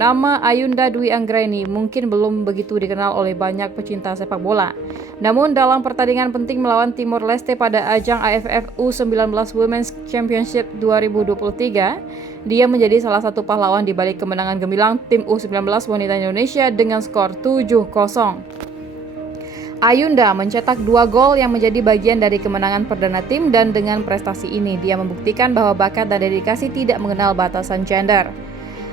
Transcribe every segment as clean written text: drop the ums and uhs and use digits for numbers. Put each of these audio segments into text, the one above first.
Nama Ayunda Dwi Anggraini mungkin belum begitu dikenal oleh banyak pecinta sepak bola. Namun dalam pertandingan penting melawan Timor Leste pada ajang AFF U19 Women's Championship 2023, dia menjadi salah satu pahlawan di balik kemenangan gemilang tim U19 wanita Indonesia dengan skor 7-0. Ayunda mencetak 2 gol yang menjadi bagian dari kemenangan perdana tim, dan dengan prestasi ini dia membuktikan bahwa bakat dan dedikasi tidak mengenal batasan gender.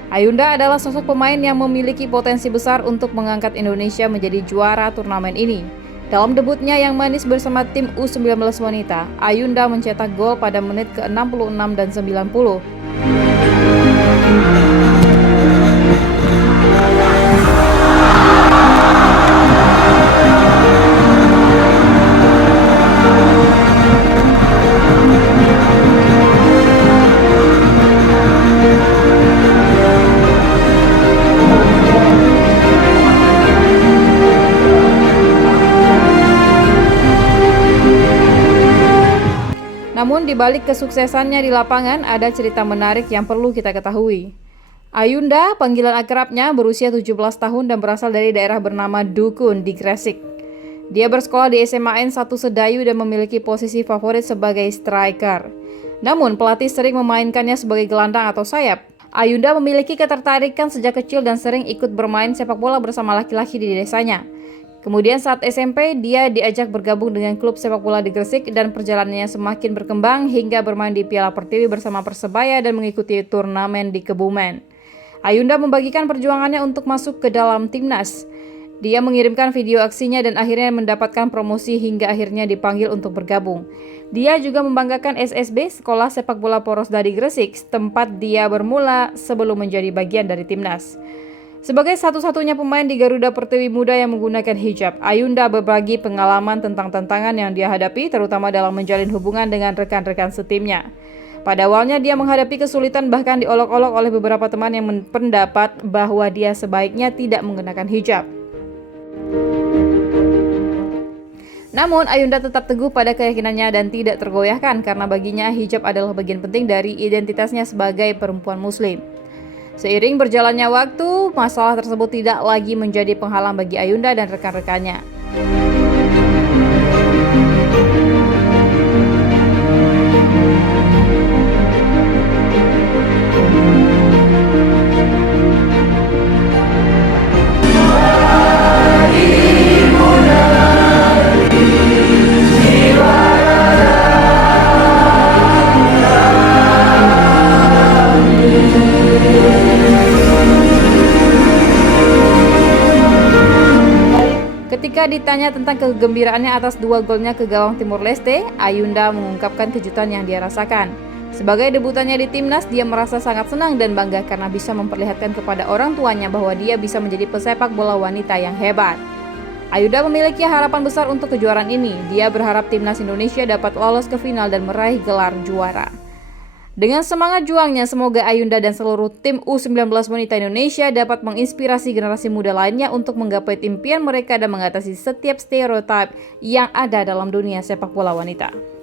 Ayunda adalah sosok pemain yang memiliki potensi besar untuk mengangkat Indonesia menjadi juara turnamen ini. Dalam debutnya yang manis bersama tim U19 wanita, Ayunda mencetak gol pada menit ke-66 dan 90. Namun di balik kesuksesannya di lapangan ada cerita menarik yang perlu kita ketahui. Ayunda, panggilan akrabnya, berusia 17 tahun dan berasal dari daerah bernama Dukun di Gresik. Dia bersekolah di SMA N 1 Sedayu dan memiliki posisi favorit sebagai striker. Namun pelatih sering memainkannya sebagai gelandang atau sayap. Ayunda memiliki ketertarikan sejak kecil dan sering ikut bermain sepak bola bersama laki-laki di desanya. Kemudian saat SMP, dia diajak bergabung dengan klub sepak bola di Gresik dan perjalanannya semakin berkembang hingga bermain di Piala Pertiwi bersama Persebaya dan mengikuti turnamen di Kebumen. Ayunda membagikan perjuangannya untuk masuk ke dalam timnas. Dia mengirimkan video aksinya dan akhirnya mendapatkan promosi hingga akhirnya dipanggil untuk bergabung. Dia juga membanggakan SSB, Sekolah Sepak Bola Porosda di Gresik, tempat dia bermula sebelum menjadi bagian dari timnas. Sebagai satu-satunya pemain di Garuda Pertiwi Muda yang menggunakan hijab, Ayunda berbagi pengalaman tentang tantangan yang dia hadapi, terutama dalam menjalin hubungan dengan rekan-rekan setimnya. Pada awalnya dia menghadapi kesulitan, bahkan diolok-olok oleh beberapa teman yang berpendapat bahwa dia sebaiknya tidak mengenakan hijab. Namun Ayunda tetap teguh pada keyakinannya dan tidak tergoyahkan karena baginya hijab adalah bagian penting dari identitasnya sebagai perempuan muslim. Seiring berjalannya waktu, masalah tersebut tidak lagi menjadi penghalang bagi Ayunda dan rekan-rekannya. Ketika ditanya tentang kegembiraannya atas 2 golnya ke gawang Timor Leste, Ayunda mengungkapkan kejutan yang dia rasakan. Sebagai debutannya di timnas, dia merasa sangat senang dan bangga karena bisa memperlihatkan kepada orang tuanya bahwa dia bisa menjadi pesepak bola wanita yang hebat. Ayunda memiliki harapan besar untuk kejuaraan ini. Dia berharap timnas Indonesia dapat lolos ke final dan meraih gelar juara. Dengan semangat juangnya, semoga Ayunda dan seluruh tim U19 wanita Indonesia dapat menginspirasi generasi muda lainnya untuk menggapai impian mereka dan mengatasi setiap stereotip yang ada dalam dunia sepak bola wanita.